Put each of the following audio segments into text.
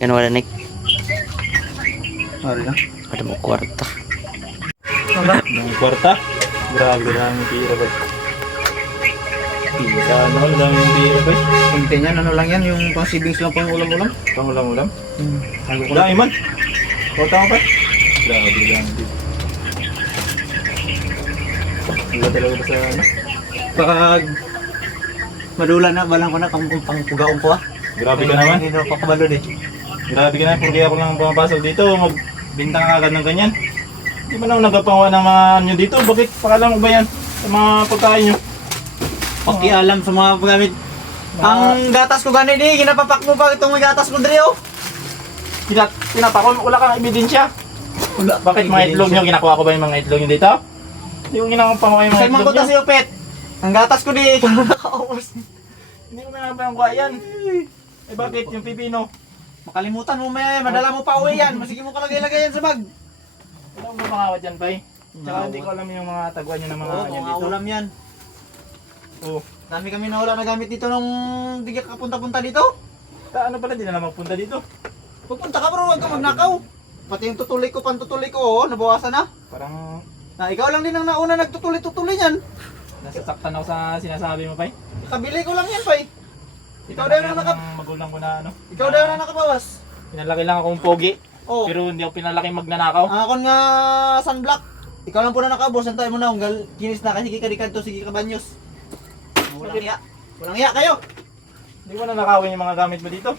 Yan wala Nick. Ano na? Ada mo kwarta. Ang kwarta? Grabe ka namin pira ba? Pira ano? Ang daming pira ba? Kunti niyan, ano lang yan, yung pang savings lang pang ulam-ulam. Pangulam-ulam? Ano ko Dami man! Kwarta mo pa? Grabe lang dito. Wala talaga ba sa ano? pag madula na, balang ko na pang pugaong ko ah. Grabe ka naman. Hindi na ako kabalod eh. Grabe ka na, porque ako lang pumapasok dito, magbintang ka agad ng ganyan. Hindi mo naman nagapangawa ng mga nyo dito, bakit pakalam mo ba yan sa mga pagkain nyo? Pakialam sa mga paggamit. Ang gatas ko ganit eh, ginapapak mo pa itong gatas ko dre oh. Tinapakon, wala kang ebidensya. Bakit mga itlog nyo, ginakuha ko ba yung mga itlog nyo dito? Hindi ko ginakuha yung mga Say man itlog ko ta nyo. si Upet. Ang gatas ko di, ikaw na nakaubos. Hindi ko ginakuha yan. Eh bakit yung pipino? Makalimutan mo may, madala mo pa uwi yan. Masige mo kalagay-lagay yan sa bag. Wala mo mga dyan pa eh. Tsaka hindi ko alam yung mga taguan nyo ng mga Oo, yan mga dito. ulam yan. Oo. Dami kami na wala na gamit dito nung di ka kapunta-punta dito. Ano pala, di na naman punta dito. Pagpunta ka bro, huwag ka magnakaw. Pati yung tutuloy ko, pantutuloy ko, oh, nabawasan na. Parang Na ikaw lang din ang nauna nagtutuloy-tutuloy yan. nasasaktan ako sa sinasabi mo pa eh. Kabili ko lang yan, pay. Ikaw daw na magulang ko na ano. Ikaw daw na nakabawas. Pinalaki lang akong pogi. Oh. Pero hindi ako pinalaki magnanakaw. Ako nga sunblock. Ikaw lang po na nakabos, tayo mo na, unggal, kinis na kasi kikadikan to, sige ka banyos. Walang iya. Walang iya kayo. Hindi ko na nakawin yung mga gamit mo dito.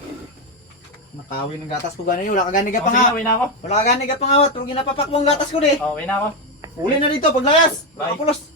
Nakawin ng gatas ko gano'n yun, wala ka gani ka Okay, pa nga. na ako. Wala ka gani ka pa nga, pero ginapapak mo ang gatas ko di. Okay na ako. Uli na dito, paglayas. Bye. Makapulos.